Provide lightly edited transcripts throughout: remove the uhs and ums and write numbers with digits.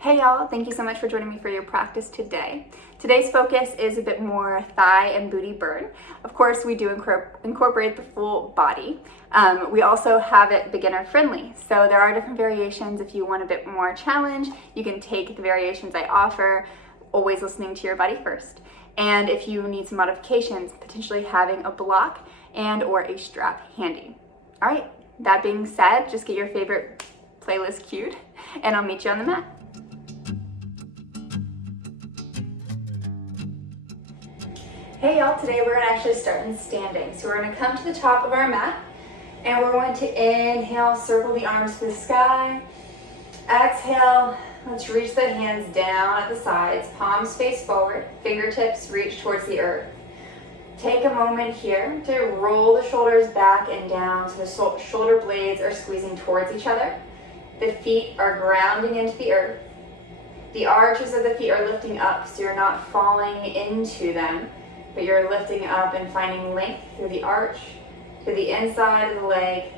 Hey y'all, thank you so much for joining me for your practice today. Today's focus is a bit more thigh and booty burn. Of course, we do incorporate the full body. We also have it beginner friendly. So there are different variations. If you want a bit more challenge, you can take the variations I offer, always listening to your body first. And if you need some modifications, potentially having a block and or a strap handy. All right, that being said, just get your favorite playlist cued and I'll meet you on the mat. Hey y'all, today we're gonna actually start in standing. So we're gonna come to the top of our mat and we're going to inhale, circle the arms to the sky. Exhale, let's reach the hands down at the sides, palms face forward, fingertips reach towards the earth. Take a moment here to roll the shoulders back and down so the shoulder blades are squeezing towards each other. The feet are grounding into the earth. The arches of the feet are lifting up so you're not falling into them, but you're lifting up and finding length through the arch, to the inside of the leg,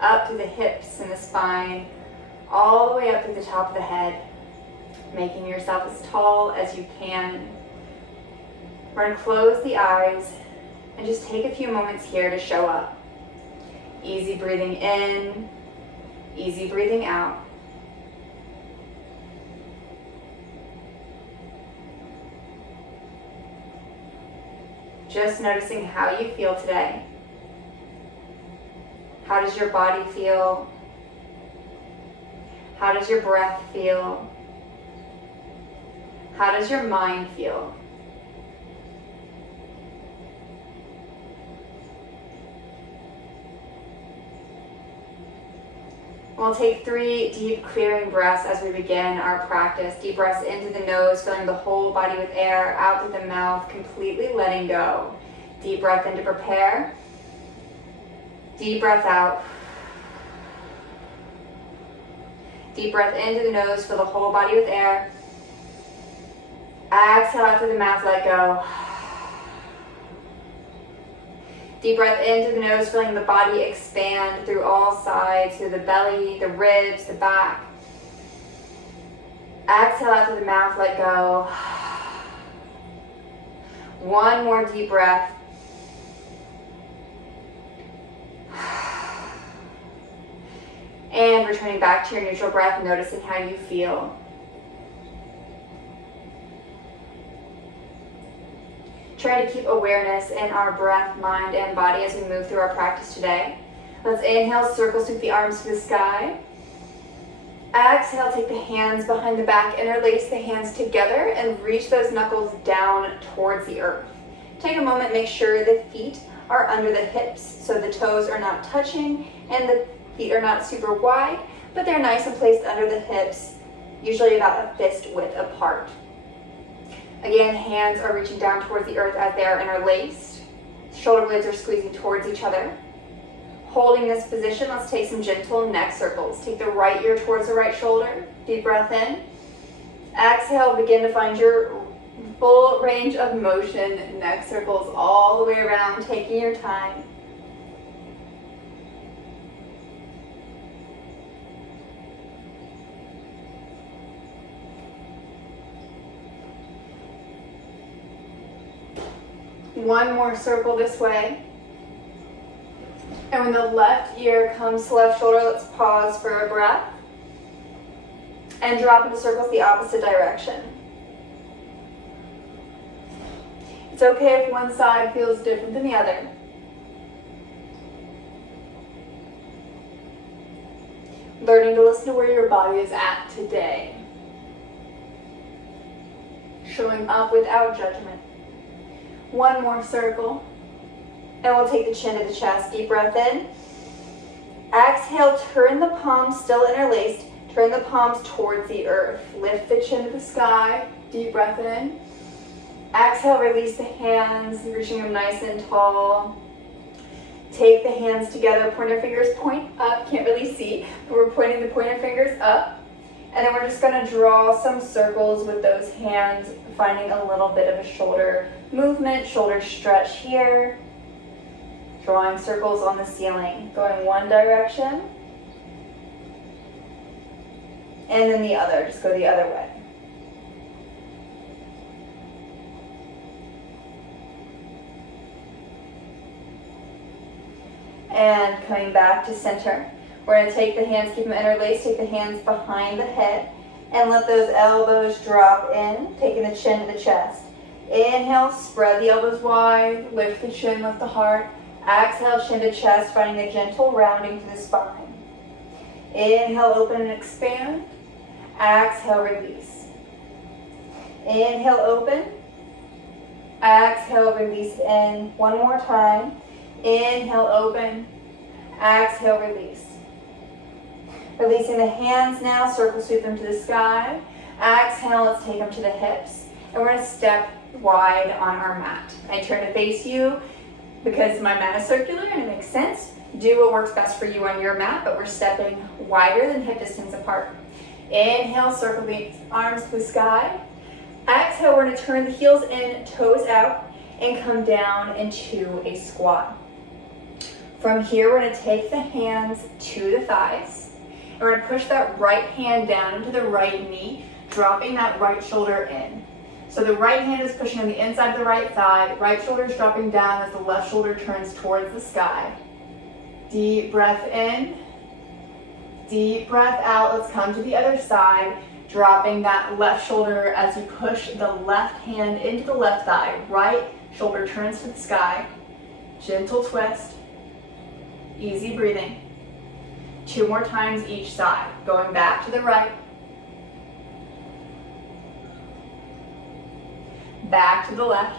up to the hips and the spine, all the way up to the top of the head, making yourself as tall as you can. We're going to close the eyes and just take a few moments here to show up. Easy breathing in, easy breathing out. Just noticing how you feel today. How does your body feel? How does your breath feel? How does your mind feel? We'll take 3 deep clearing breaths as we begin our practice. Deep breaths into the nose, filling the whole body with air, out through the mouth, completely letting go. Deep breath in to prepare. Deep breath out. Deep breath into the nose, fill the whole body with air. Exhale out through the mouth, let go. Deep breath into the nose, feeling the body expand through all sides, through the belly, the ribs, the back. Exhale out through the mouth, let go. One more deep breath. And returning back to your neutral breath, noticing how you feel. Try to keep awareness in our breath, mind, and body as we move through our practice today. Let's inhale, circle, sweep the arms to the sky. Exhale, take the hands behind the back, interlace the hands together, and reach those knuckles down towards the earth. Take a moment, make sure the feet are under the hips, so the toes are not touching, and the feet are not super wide, but they're nice and placed under the hips, usually about a fist width apart. Again, hands are reaching down towards the earth as they are interlaced. Shoulder blades are squeezing towards each other. Holding this position, let's take some gentle neck circles. Take the right ear towards the right shoulder. Deep breath in. Exhale, begin to find your full range of motion. Neck circles all the way around, taking your time. One more circle this way. And when the left ear comes to left shoulder, let's pause for a breath. And drop into circles the opposite direction. It's okay if one side feels different than the other. Learning to listen to where your body is at today. Showing up without judgment. One more circle. And we'll take the chin to the chest. Deep breath in. Exhale, turn the palms, still interlaced. Turn the palms towards the earth. Lift the chin to the sky. Deep breath in. Exhale, release the hands, reaching them nice and tall. Take the hands together, pointer fingers point up. Can't really see, but we're pointing the pointer fingers up. And then we're just going to draw some circles with those hands, finding a little bit of a shoulder movement, shoulder stretch here. Drawing circles on the ceiling, going one direction and then the other, just go the other way. And coming back to center, we're going to take the hands, keep them interlaced, take the hands behind the head, and let those elbows drop in, taking the chin to the chest. Inhale, spread the elbows wide, lift the chin, lift the heart. Exhale, chin to chest, finding a gentle rounding to the spine. Inhale, open and expand. Exhale, release. Inhale, open. Exhale, release in. One more time. Inhale, open. Exhale, release. Releasing the hands now, circle sweep them to the sky. Exhale, let's take them to the hips. And we're going to step wide on our mat. I turn to face you because my mat is circular and it makes sense. Do what works best for you on your mat, but we're stepping wider than hip distance apart. Inhale, circle the arms to the sky. Exhale, we're going to turn the heels in, toes out, and come down into a squat. From here, we're going to take the hands to the thighs. And we're going to push that right hand down into the right knee, dropping that right shoulder in. So the right hand is pushing on the inside of the right thigh, right shoulder is dropping down as the left shoulder turns towards the sky. Deep breath in, deep breath out. Let's come to the other side, dropping that left shoulder as you push the left hand into the left thigh. Right shoulder turns to the sky. Gentle twist, easy breathing. 2 more times each side, going back to the right. Back to the left.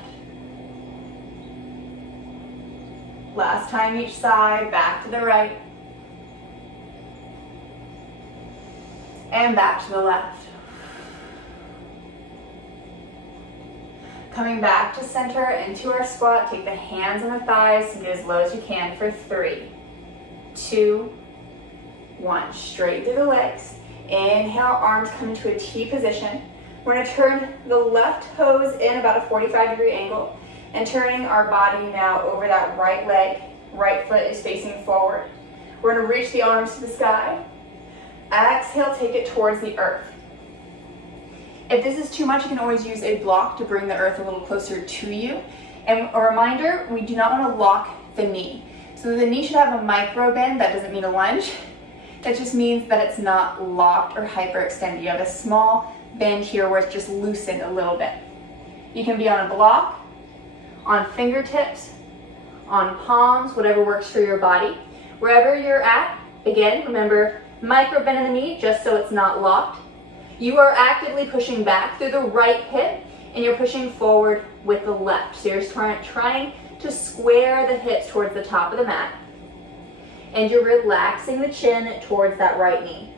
Last time each side, back to the right. And back to the left. Coming back to center into our squat, take the hands on the thighs and get as low as you can for 3, 2, 1. Straight through the legs. Inhale, arms come into a T position. We're going to turn the left toes in about a 45-degree angle and turning our body now over that right leg. Right foot is facing forward. We're going to reach the arms to the sky. Exhale, take it towards the earth. If this is too much, you can always use a block to bring the earth a little closer to you. And a reminder, we do not want to lock the knee. So the knee should have a micro bend. That doesn't mean a lunge. That just means that it's not locked or hyperextended. You have a small bend here where it's just loosened a little bit. You can be on a block, on fingertips, on palms, whatever works for your body. Wherever you're at, again, remember, micro bend in the knee just so it's not locked. You are actively pushing back through the right hip and you're pushing forward with the left. So you're trying to square the hips towards the top of the mat. And you're relaxing the chin towards that right knee.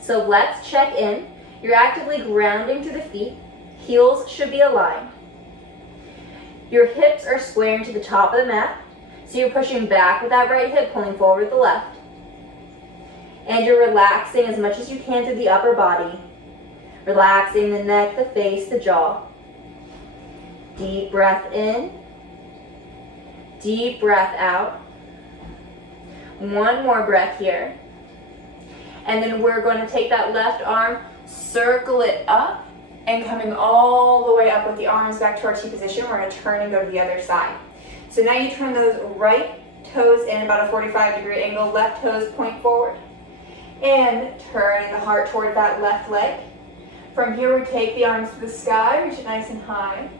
So let's check in. You're actively grounding to the feet. Heels should be aligned. Your hips are squaring to the top of the mat. So you're pushing back with that right hip, pulling forward with the left. And you're relaxing as much as you can through the upper body. Relaxing the neck, the face, the jaw. Deep breath in. Deep breath out. One more breath here. And then we're going to take that left arm, circle it up, and coming all the way up with the arms back to our T position, we're going to turn and go to the other side. So now you turn those right toes in about a 45-degree angle, left toes point forward, and turning the heart toward that left leg. From here, we take the arms to the sky, reach it nice and high.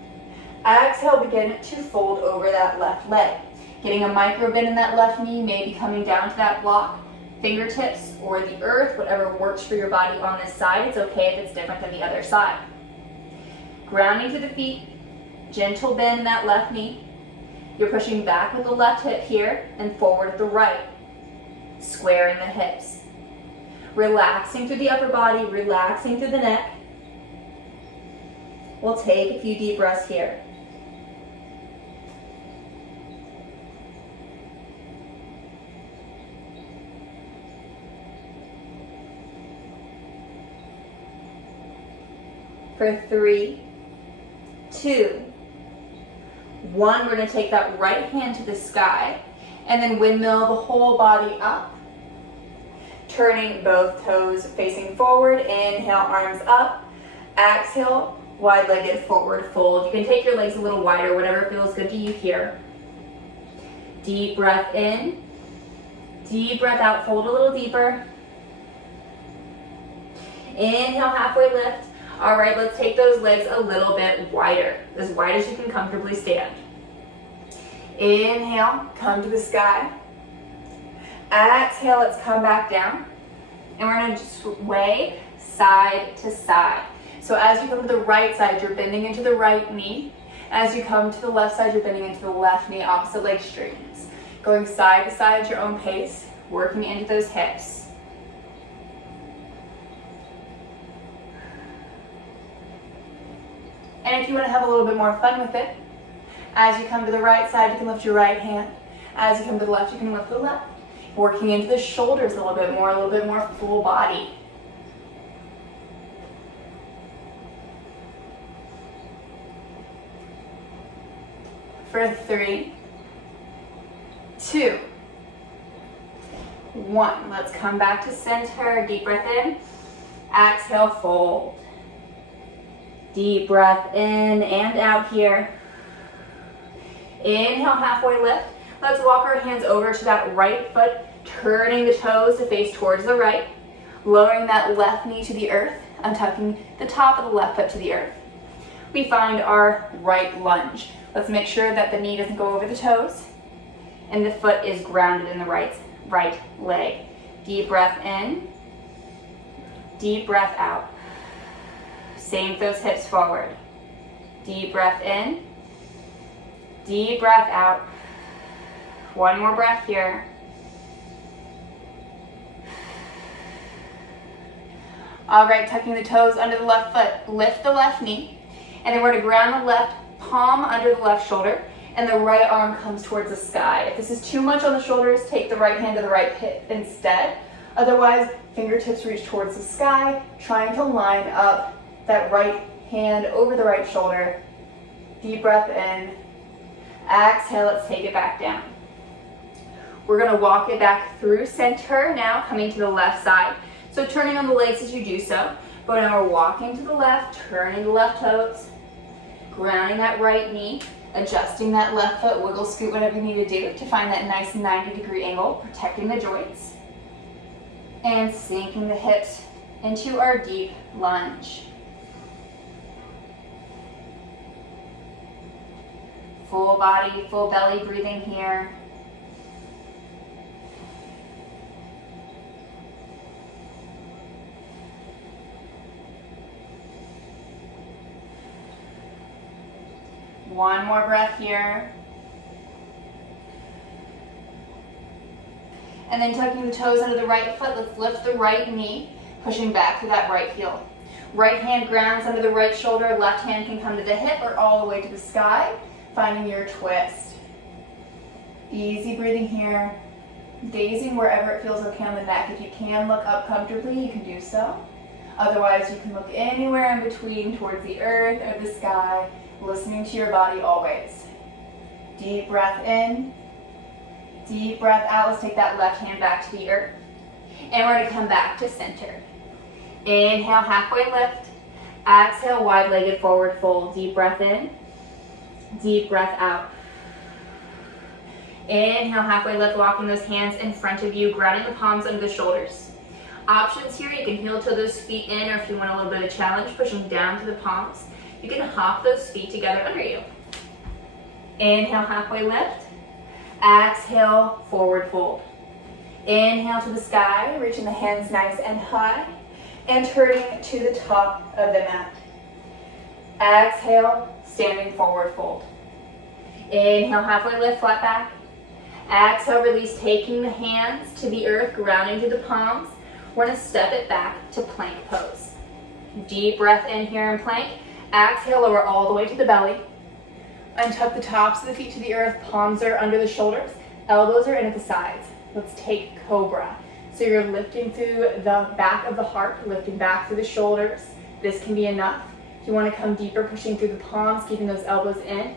Exhale, begin to fold over that left leg. Getting a micro bend in that left knee, maybe coming down to that block, fingertips or the earth, whatever works for your body on this side. It's okay if it's different than the other side. Grounding to the feet, gentle bend in that left knee. You're pushing back with the left hip here and forward with the right, squaring the hips. Relaxing through the upper body, relaxing through the neck. We'll take a few deep breaths here. For 3, 2, 1, we're going to take that right hand to the sky and then windmill the whole body up. turning both toes facing forward. Inhale, arms up. Exhale, wide-legged forward fold. You can take your legs a little wider, whatever feels good to you here. Deep breath in. Deep breath out, fold a little deeper. Inhale, halfway lift. All right, let's take those legs a little bit wider, as wide as you can comfortably stand. Inhale, come to the sky. Exhale, let's come back down. And we're gonna just sway side to side. So as you come to the right side, you're bending into the right knee. As you come to the left side, you're bending into the left knee, opposite leg straightens. Going side to side at your own pace, working into those hips. And if you want to have a little bit more fun with it, as you come to the right side, you can lift your right hand. As you come to the left, you can lift the left. Working into the shoulders a little bit more full body. For 3, 2, 1. Let's come back to center. Deep breath in. Exhale, fold. Deep breath in and out here. Inhale, halfway lift. Let's walk our hands over to that right foot, turning the toes to face towards the right, lowering that left knee to the earth, untucking the top of the left foot to the earth. We find our right lunge. Let's make sure that the knee doesn't go over the toes and the foot is grounded in the right leg. Deep breath in, deep breath out. Same with those hips forward. Deep breath in, deep breath out. One more breath here. All right, tucking the toes under the left foot, lift the left knee, and then we're going to ground the left palm under the left shoulder, and the right arm comes towards the sky. If this is too much on the shoulders, take the right hand to the right hip instead. Otherwise, fingertips reach towards the sky, trying to line up that right hand over the right shoulder. Deep breath in. Exhale, let's take it back down. We're gonna walk it back through center now, coming to the left side. So turning on the legs as you do so. But now we're walking to the left, turning the left toes, grounding that right knee, adjusting that left foot, wiggle, scoot, whatever you need to do to find that nice 90-degree angle, protecting the joints. And sinking the hips into our deep lunge. Full body, full belly breathing here. One more breath here. And then tucking the toes under the right foot, let's lift the right knee, pushing back to that right heel. Right hand grounds under the right shoulder, left hand can come to the hip or all the way to the sky, finding your twist. Easy breathing here, gazing wherever it feels okay on the neck. If you can look up comfortably, you can do so. Otherwise, you can look anywhere in between towards the earth or the sky, listening to your body always. Deep breath in, deep breath out. Let's take that left hand back to the earth. And we're going to come back to center. Inhale, halfway lift. Exhale, wide-legged forward fold. Deep breath in, deep breath out. Inhale, halfway lift, walking those hands in front of you, grounding the palms under the shoulders. Options here, you can heel toe those feet in, or if you want a little bit of challenge, pushing down to the palms, you can hop those feet together under you. Inhale, halfway lift. Exhale, forward fold. Inhale to the sky, reaching the hands nice and high, and turning to the top of the mat. Exhale, standing forward fold. Inhale, halfway lift, flat back. Exhale, release, taking the hands to the earth, grounding to the palms. We're going to step it back to plank pose. Deep breath in here in plank. Exhale, lower all the way to the belly. Untuck the tops of the feet to the earth, palms are under the shoulders, elbows are in at the sides. Let's take cobra. So you're lifting through the back of the heart, lifting back through the shoulders. This can be enough. If you want to come deeper, pushing through the palms, keeping those elbows in,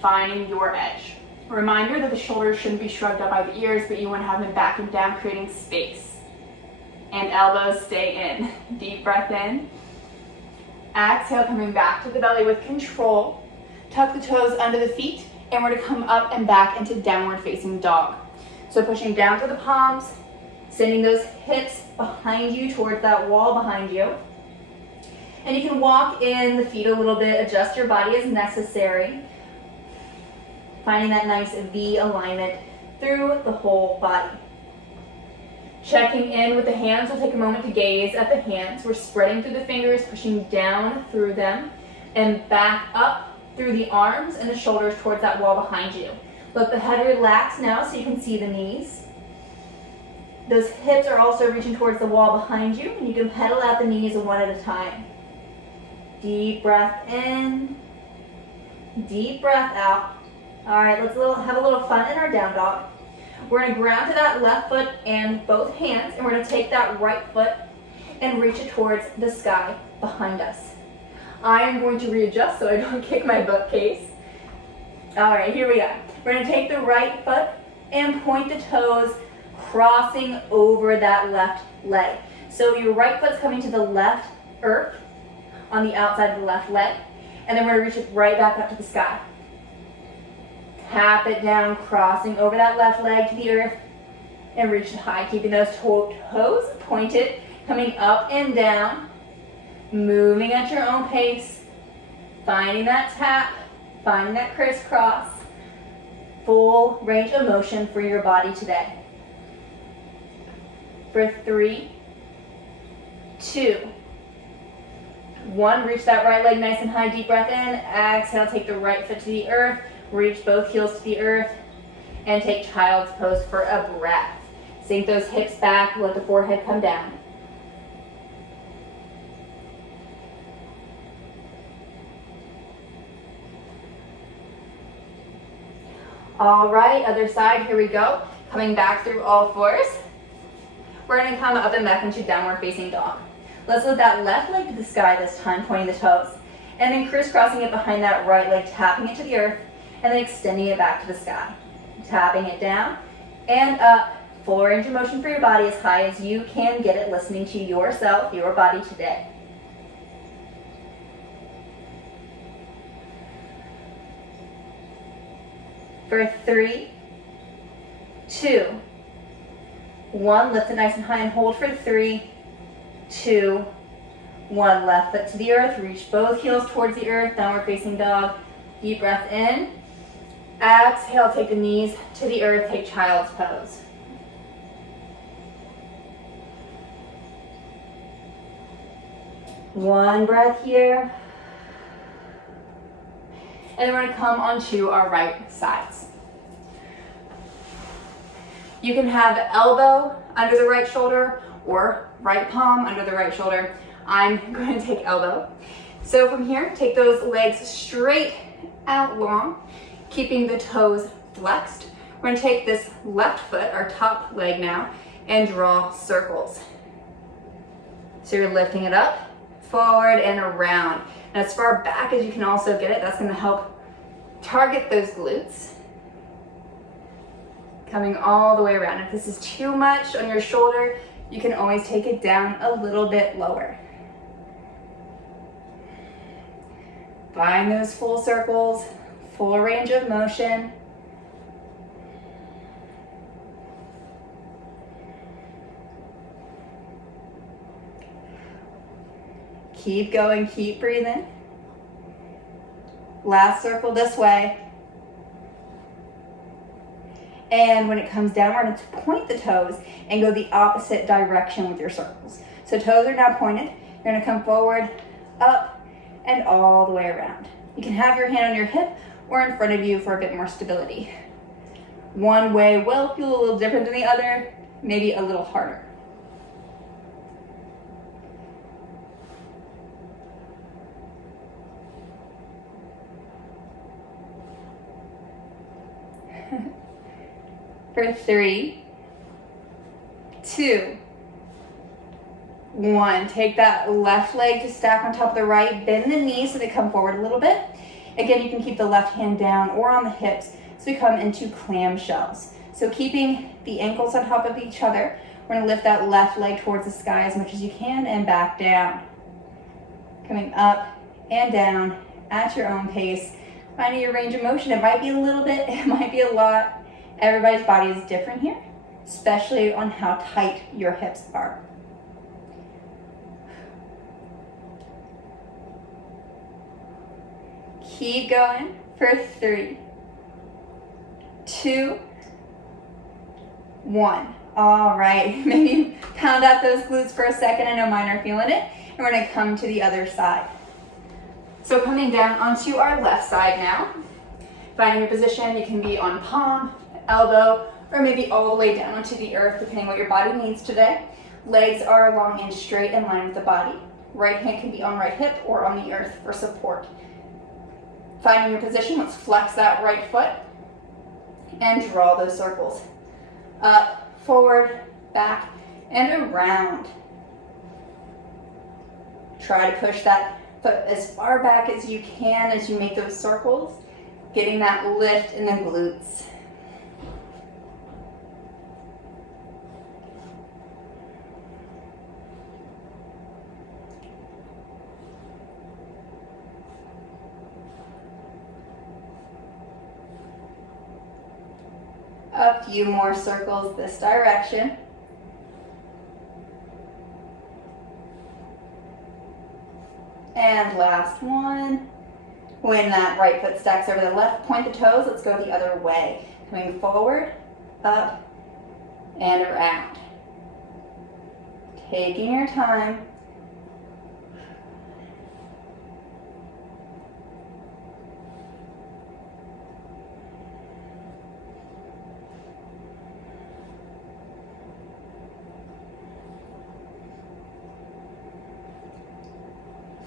finding your edge. Reminder that the shoulders shouldn't be shrugged up by the ears, but you want to have them back and down, creating space. And elbows stay in. Deep breath in. Exhale, coming back to the belly with control. Tuck the toes under the feet, and we're going to come up and back into downward facing dog. So pushing down to the palms, sending those hips behind you towards that wall behind you. And you can walk in the feet a little bit, adjust your body as necessary. Finding that nice V alignment through the whole body. Checking in with the hands, we'll take a moment to gaze at the hands. We're spreading through the fingers, pushing down through them, and back up through the arms and the shoulders towards that wall behind you. Let the head relax now so you can see the knees. Those hips are also reaching towards the wall behind you, and you can pedal out the knees one at a time. Deep breath in, deep breath out. All right, let's have a little fun in our down dog. We're going to ground to that left foot and both hands, and we're going to take that right foot and reach it towards the sky behind us. I am going to readjust so I don't kick my bookcase. All right, here we go. We're going to take the right foot and point the toes, crossing over that left leg. So your right foot's coming to the left earth on the outside of the left leg, and then we're going to reach it right back up to the sky. Tap it down, crossing over that left leg to the earth, and reach it high, keeping those toes pointed, coming up and down, moving at your own pace, finding that tap, finding that crisscross, full range of motion for your body today. For 3, 2, 1, reach that right leg nice and high, deep breath in, exhale, take the right foot to the earth, reach both heels to the earth, and take child's pose for a breath. Sink those hips back, let the forehead come down. All right, other side, here we go. Coming back through all fours. We're gonna come up and back into downward facing dog. Let's lift that left leg to the sky this time, pointing the toes. And then crisscrossing it behind that right leg, tapping it to the earth, and then extending it back to the sky. Tapping it down and up. Full range of motion for your body as high as you can get it, listening to yourself, your body today. For 3, 2, 1, lift it nice and high and hold for 3, 2, 1. Left foot to the earth, reach both heels towards the earth, downward facing dog. Deep breath in. Exhale, take the knees to the earth, take child's pose. One breath here. And then we're going to come onto our right sides. You can have elbow under the right shoulder or right palm under the right shoulder. I'm going to take elbow. So from here, take those legs straight out long, keeping the toes flexed. We're going to take this left foot, our top leg now, and draw circles. So you're lifting it up, forward and around. And as far back as you can also get it, that's going to help target those glutes. Coming all the way around. If this is too much on your shoulder, you can always take it down a little bit lower. Find those full circles, full range of motion. Keep going, keep breathing. Last circle this way. And when it comes down, we're going to point the toes and go the opposite direction with your circles. So toes are now pointed. You're going to come forward, up, and all the way around. You can have your hand on your hip or in front of you for a bit more stability. One way will feel a little different than the other, maybe a little harder. For 3, 2, 1. Take that left leg to stack on top of the right. Bend the knees so they come forward a little bit. Again, you can keep the left hand down or on the hips So we come into clamshells. So keeping the ankles on top of each other, we're gonna lift that left leg towards the sky as much as you can and back down. Coming up and down at your own pace. Finding your range of motion. It might be a little bit, it might be a lot. Everybody's body is different here, especially on how tight your hips are. Keep going for 3, 2, 1. All right, maybe pound out those glutes for a second. I know mine are feeling it. And we're gonna come to the other side. So coming down onto our left side now. Finding your position, you can be on palm, elbow, or maybe all the way down onto the earth, depending what your body needs today. Legs are long and straight in line with the body. Right hand can be on right hip or on the earth for support. Finding your position, let's flex that right foot and draw those circles. Up, forward, back, and around. Try to push that foot as far back as you can as you make those circles, getting that lift in the glutes. A few more circles this direction. And last one. When that right foot stacks over the left, point the toes. Let's go the other way. Coming forward, up, and around. Taking your time.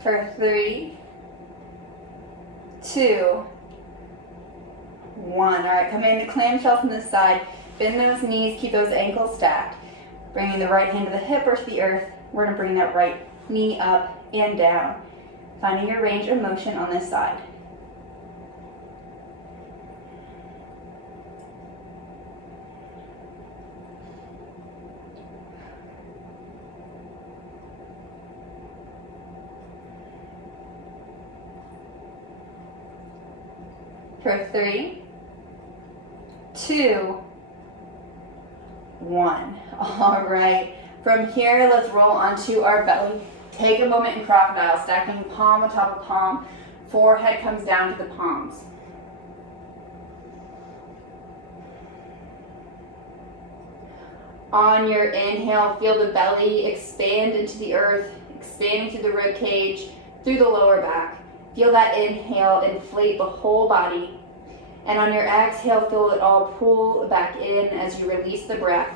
For 3, 2, 1. All right, come into clamshell from this side. Bend those knees, keep those ankles stacked. Bringing the right hand to the hip or to the earth. We're gonna bring that right knee up and down. Finding your range of motion on this side. For 3, 2, 1. All right. From here, let's roll onto our belly. Take a moment in crocodile, stacking palm on top of palm. Forehead comes down to the palms. On your inhale, feel the belly expand into the earth, expanding through the rib cage, through the lower back. Feel that inhale inflate the whole body. And on your exhale, feel it all pull back in as you release the breath.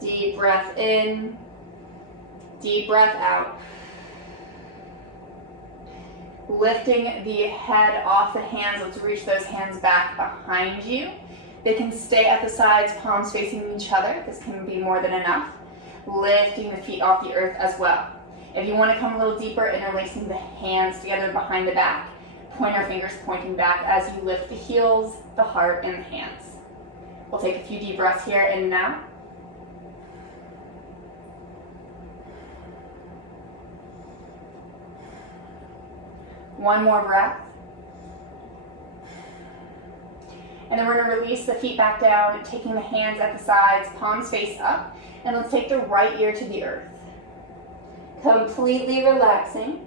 Deep breath in, deep breath out. Lifting the head off the hands, let's reach those hands back behind you. They can stay at the sides, palms facing each other. This can be more than enough. Lifting the feet off the earth as well. If you want to come a little deeper, interlacing the hands together behind the back. Pointer fingers pointing back as you lift the heels, the heart, and the hands. We'll take a few deep breaths here in and out. One more breath. And then we're going to release the feet back down, taking the hands at the sides, palms face up. And let's take the right ear to the earth. Completely relaxing.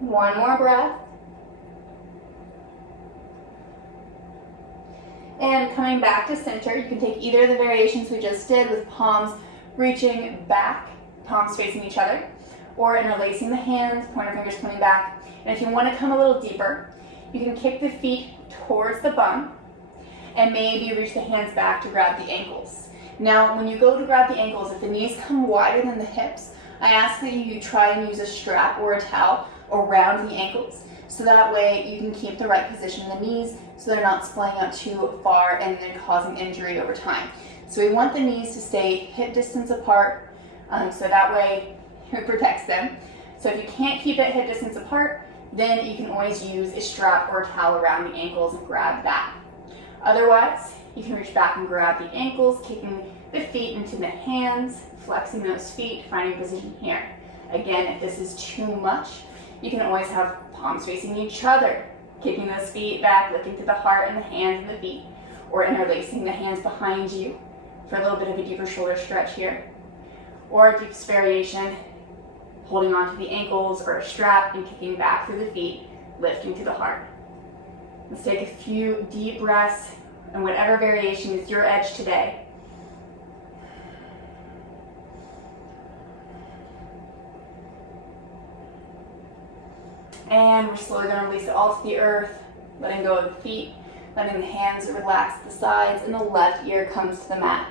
One more breath. And coming back to center, you can take either of the variations we just did with palms reaching back, palms facing each other, or interlacing the hands, pointer fingers coming back. And if you want to come a little deeper, you can kick the feet towards the bum and maybe reach the hands back to grab the ankles. Now, when you go to grab the ankles, if the knees come wider than the hips, I ask that you try and use a strap or a towel around the ankles, so that way you can keep the right position in the knees so they're not splaying out too far and then causing injury over time. So we want the knees to stay hip distance apart, so that way it protects them. So if you can't keep it hip distance apart, then you can always use a strap or a towel around the ankles and grab that. Otherwise, you can reach back and grab the ankles, kicking the feet into the hands, flexing those feet, finding position here. Again, if this is too much, you can always have palms facing each other, kicking those feet back, looking to the heart and the hands and the feet, or interlacing the hands behind you for a little bit of a deeper shoulder stretch here. Or a deepest variation, holding onto the ankles or a strap and kicking back through the feet, lifting to the heart. Let's take a few deep breaths, and whatever variation is your edge today. And we're slowly going to release it all to the earth, letting go of the feet, letting the hands relax at the sides, and the left ear comes to the mat.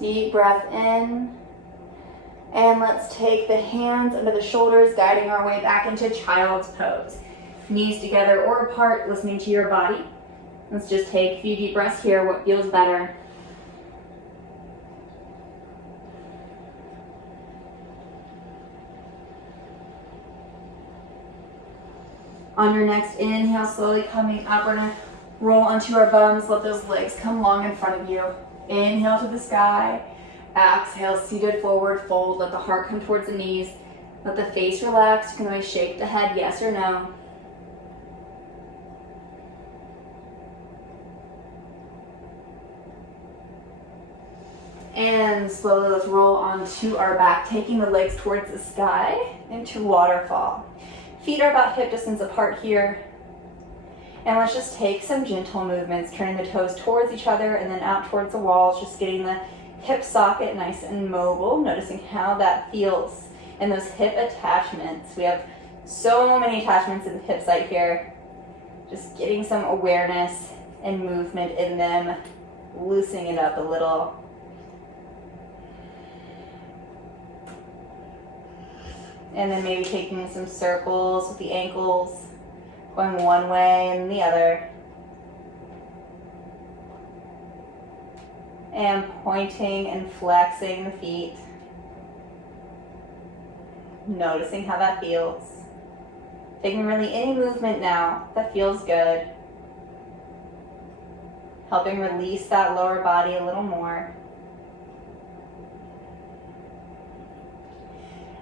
Deep breath in, and let's take the hands under the shoulders, guiding our way back into child's pose. Knees together or apart, listening to your body. Let's just take a few deep breaths here, what feels better. On your next inhale, slowly coming up, we're gonna roll onto our bums, let those legs come long in front of you. Inhale to the sky, exhale, seated forward fold, let the heart come towards the knees, let the face relax, you can always shake the head yes or no. And slowly let's roll onto our back, taking the legs towards the sky into waterfall. Feet are about hip distance apart here. And let's just take some gentle movements, turning the toes towards each other and then out towards the walls, just getting the hip socket nice and mobile, noticing how that feels. And those hip attachments, we have so many attachments in the hip site here. Just getting some awareness and movement in them, loosening it up a little. And then maybe taking some circles with the ankles, going one way and the other. And pointing and flexing the feet. Noticing how that feels. Taking really any movement now that feels good. Helping release that lower body a little more.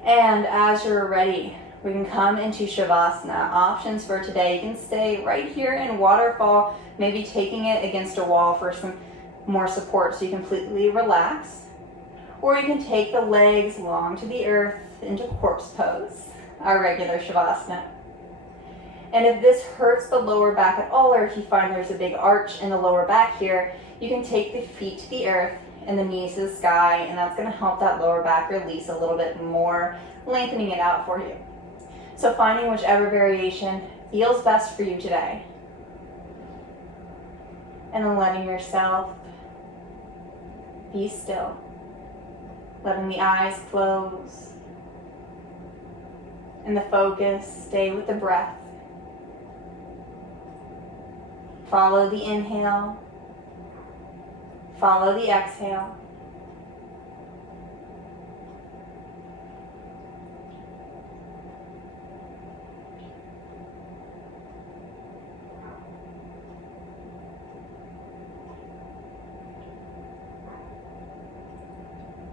And as you're ready, we can come into Shavasana. Options for today, you can stay right here in waterfall, maybe taking it against a wall for some more support so you completely relax. Or you can take the legs long to the earth into corpse pose, our regular Shavasana. And if this hurts the lower back at all, or if you find there's a big arch in the lower back here, you can take the feet to the earth and the knees to the sky, and that's going to help that lower back release a little bit more, lengthening it out for you. So finding whichever variation feels best for you today. And then letting yourself be still. Letting the eyes close. And the focus stay with the breath. Follow the inhale. Follow the exhale.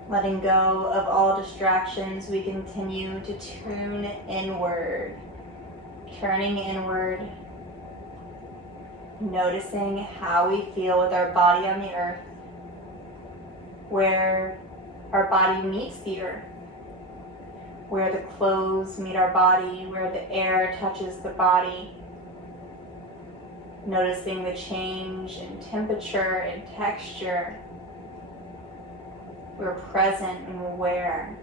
Letting go of all distractions, we continue to tune inward, turning inward, noticing how we feel with our body on the earth, where our body meets the earth, where the clothes meet our body, where the air touches the body, noticing the change in temperature and texture. We're present and aware.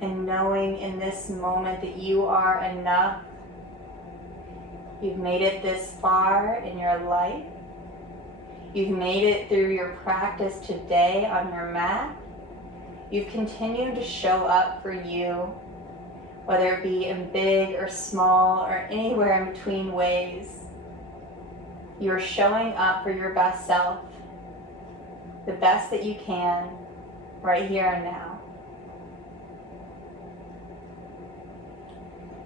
and knowing in this moment that you are enough. You've made it this far in your life. You've made it through your practice today on your mat. You've continued to show up for you, whether it be in big or small or anywhere in between ways. You're showing up for your best self, the best that you can, right here and now.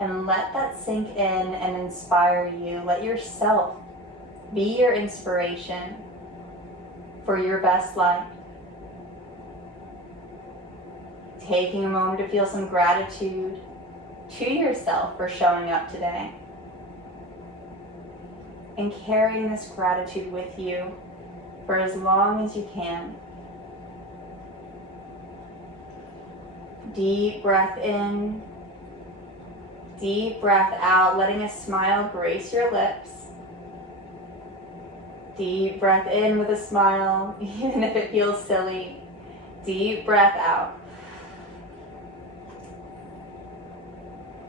And let that sink in and inspire you. Let yourself be your inspiration for your best life. Taking a moment to feel some gratitude to yourself for showing up today. And carrying this gratitude with you for as long as you can. Deep breath in, deep breath out, letting a smile grace your lips. Deep breath in with a smile, even if it feels silly. Deep breath out.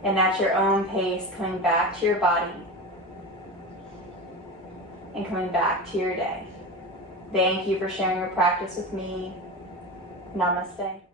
And at your own pace, coming back to your body and coming back to your day. Thank you for sharing your practice with me. Namaste.